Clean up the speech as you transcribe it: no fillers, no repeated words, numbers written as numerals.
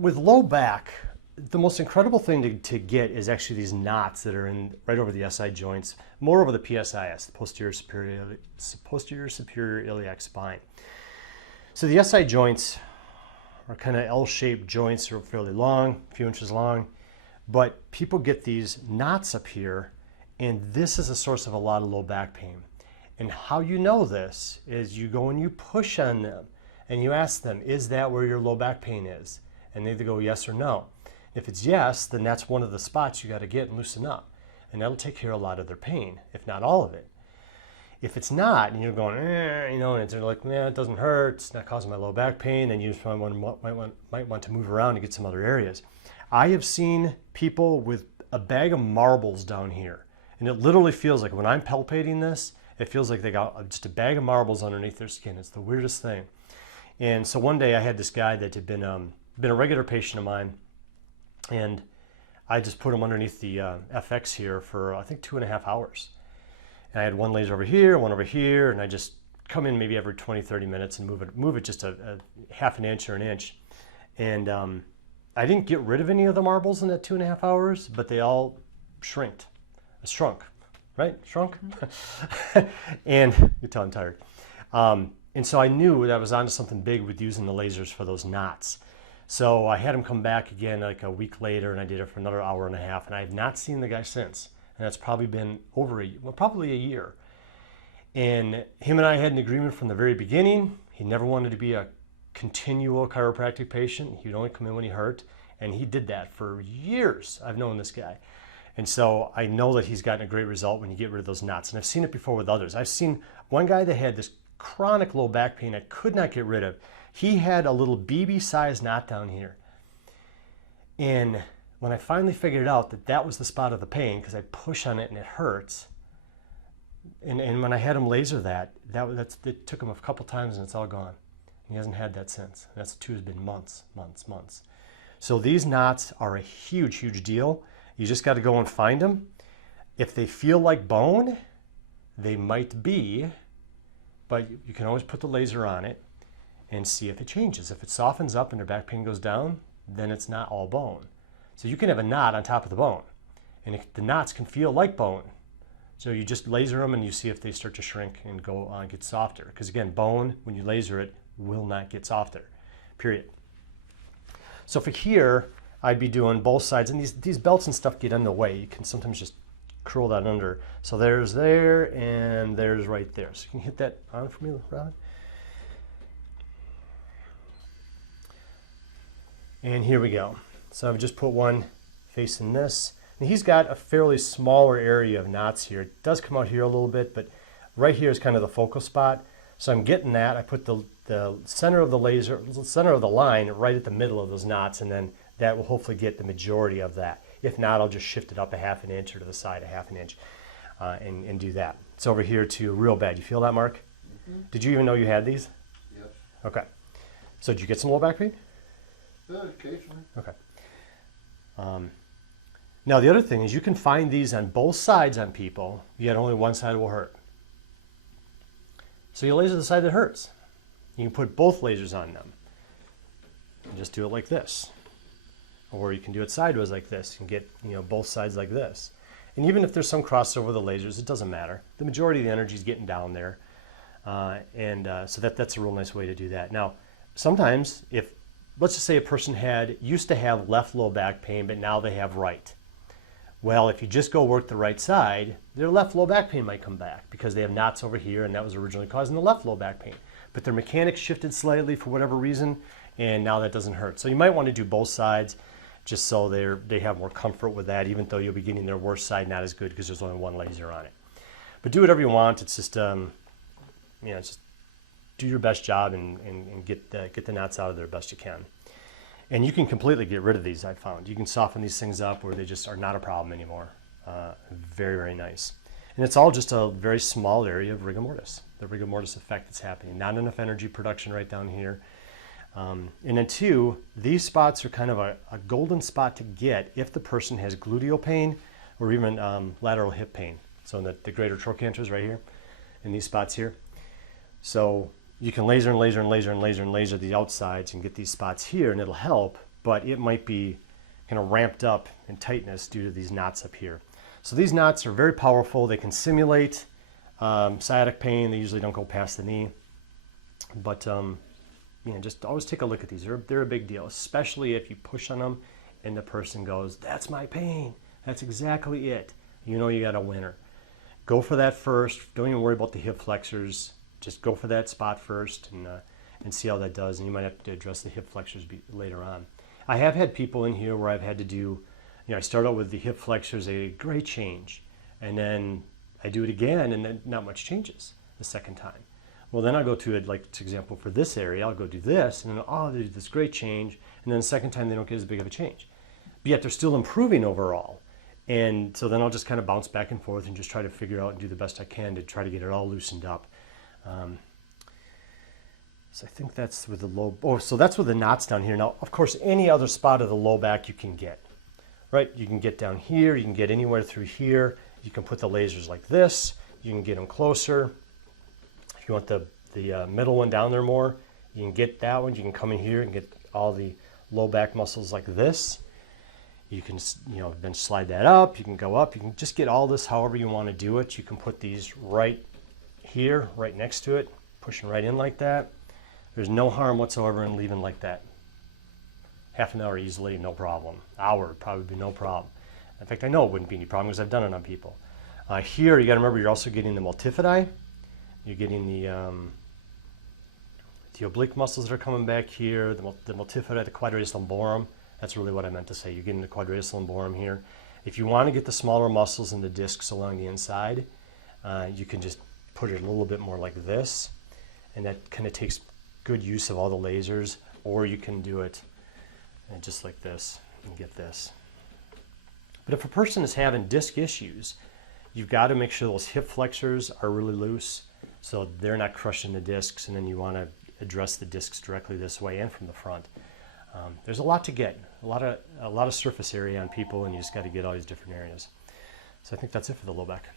with low back, the most incredible thing to get is actually these knots that are in right over the SI joints, more over the PSIS, the posterior superior iliac spine. So the SI joints are kind of L-shaped joints, they're fairly long, a few inches long, but people get these knots up here, and this is a source of a lot of low back pain. And how you know this is you go and you push on them, and you ask them, is that where your low back pain is? And they either go yes or no. If it's yes, then that's one of the spots you got to get and loosen up. And that'll take care of a lot of their pain, if not all of it. If it's not, and you're going, you know, and they're like, it doesn't hurt, it's not causing my low back pain, then you just might want to move around and get some other areas. I have seen people with a bag of marbles down here, and it literally feels like when I'm palpating this, it feels like they got just a bag of marbles underneath their skin. It's the weirdest thing. And so one day I had this guy that had been a regular patient of mine, and I just put him underneath the FX here for I think 2.5 hours. And I had one laser over here, one over here, and I just come in maybe every 20-30 minutes and move it just a half an inch or an inch. And I didn't get rid of any of the marbles in that 2.5 hours, but they all shrunk, right? Shrunk? And you can tell I'm tired. And so I knew that I was onto something big with using the lasers for those knots. So I had him come back again like a week later, and I did it for another 1.5 hours, and I have not seen the guy since. And that's probably been probably a year. And him and I had an agreement from the very beginning. He never wanted to be a continual chiropractic patient. He would only come in when he hurt, and he did that for years. I've known this guy. And so I know that he's gotten a great result when you get rid of those knots. And I've seen it before with others. I've seen one guy that had this chronic low back pain I could not get rid of. He had a little BB-sized knot down here. And when I finally figured out that that was the spot of the pain, because I push on it and it hurts, and when I had him laser it took him a couple times and it's all gone. He hasn't had that since. And that's too, has been months. So these knots are a huge, huge deal. You just got to go and find them. If they feel like bone, they might be, but you can always put the laser on it and see if it changes. If it softens up and their back pain goes down, then it's not all bone. So you can have a knot on top of the bone, and the knots can feel like bone. So you just laser them and you see if they start to shrink and get softer. Because again, bone, when you laser it, will not get softer, period. So for here, I'd be doing both sides, and these belts and stuff get in the way. You can sometimes just curl that under. So there's there, and there's right there. So you can hit that on for me, Robin. And here we go. So I've just put one facing this. And he's got a fairly smaller area of knots here. It does come out here a little bit, but right here is kind of the focal spot. So I'm getting that. I put the center of the laser, center of the line right at the middle of those knots, and then that will hopefully get the majority of that. If not, I'll just shift it up 1/2 inch or to the side 1/2 inch and do that. It's over here to real bad. You feel that, Mark? Mm-hmm. Did you even know you had these? Yes. Okay. So did you get some low back pain? Yeah, occasionally. Okay. Now the other thing is you can find these on both sides on people, yet only one side will hurt. So you laser the side that hurts. You can put both lasers on them. And just do it like this. Or you can do it sideways like this and get both sides like this. And even if there's some crossover with the lasers, it doesn't matter. The majority of the energy is getting down there. So that's a real nice way to do that. Now, sometimes let's just say a person used to have left low back pain, but now they have right. Well, if you just go work the right side, their left low back pain might come back because they have knots over here, and that was originally causing the left low back pain. But their mechanics shifted slightly for whatever reason, and now that doesn't hurt. So you might want to do both sides just so they have more comfort with that, even though you'll be getting their worst side not as good because there's only one laser on it. But do whatever you want. It's just, just do your best job and get the knots out of there best you can. And you can completely get rid of these, I've found. You can soften these things up where they just are not a problem anymore. Very, very nice. And it's all just a very small area of rigor mortis, the rigor mortis effect that's happening. Not enough energy production right down here. And then two, these spots are kind of a golden spot to get if the person has gluteal pain or even lateral hip pain. So in the greater trochanters right here, in these spots here. So you can laser and laser and laser and laser and laser the outsides and get these spots here, and it'll help. but it might be kind of ramped up in tightness due to these knots up here. So these knots are very powerful. They can simulate sciatic pain. They usually don't go past the knee. But just always take a look at these. They're a big deal, especially if you push on them and the person goes, "That's my pain. That's exactly it." You know you got a winner. Go for that first. Don't even worry about the hip flexors. Just go for that spot first and see how that does. And you might have to address the hip flexors later on. I have had people in here where I've had to do, I start out with the hip flexors, a great change, and then I do it again, and then not much changes the second time. Well, then I'll go to it, like, for example, for this area, I'll go do this, and then, they do this great change, and then the second time they don't get as big of a change. But yet they're still improving overall. And so then I'll just kind of bounce back and forth and just try to figure out and do the best I can to try to get it all loosened up. So I think that's with the low, so that's with the knots down here. Now, of course, any other spot of the low back you can get, right? You can get down here, you can get anywhere through here. You can put the lasers like this. You can get them closer. If you want the middle one down there more, you can get that one. You can come in here and get all the low back muscles like this. You can, then slide that up. You can go up. You can just get all this however you want to do it. You can put these right here, right next to it, pushing right in like that. There's no harm whatsoever in leaving like that. Half an hour easily, no problem. Hour would probably be no problem. In fact, I know it wouldn't be any problem because I've done it on people. Here, you got to remember, you're also getting the multifidi. You're getting the oblique muscles that are coming back here, the multifidi, the quadratus lumborum. That's really what I meant to say. You're getting the quadratus lumborum here. If you want to get the smaller muscles and the discs along the inside, you can just put it a little bit more like this, and that kind of takes good use of all the lasers, or you can do it just like this and get this. But if a person is having disc issues, you've got to make sure those hip flexors are really loose so they're not crushing the discs, and then you want to address the discs directly this way and from the front. There's a lot to get, a lot of surface area on people, and you just got to get all these different areas. So I think that's it for the low back.